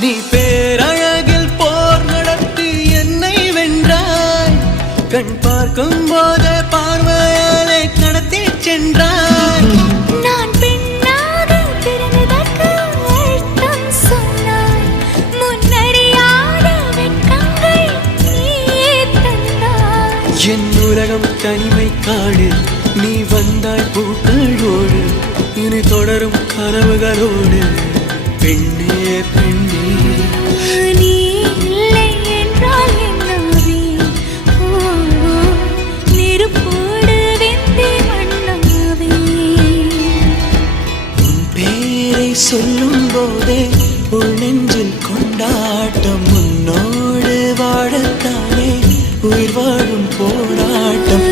நீ பேரழகில் போர் நடத்தி என்னை வென்றாய். கண் பார்க்கும் போதே பார்வையாலே கடத்தி சென்றாய். நான் பெண்ணாக பிறந்ததற்கு அர்த்தம் சொன்னாய். முன்னறியாத வெட்கங்கள் நீயே தந்தாய். என் உலகம் தனிமை காடு. நீ வந்தாய் பூக்களோடு. இனி தொடரும் கனவுகளோடு. பெண்ணே பெண்ணே நீ இல்லை என்றால் என்னாவே? நெருப்போடு வெந்தே மண்ணாவே. உன் பேரை சொல்லும் போதே உள் நெஞ்சில் கொண்டாட்டம். உன்னோடு வாழத்தானே உயிர் வாழும் போராட்டம்.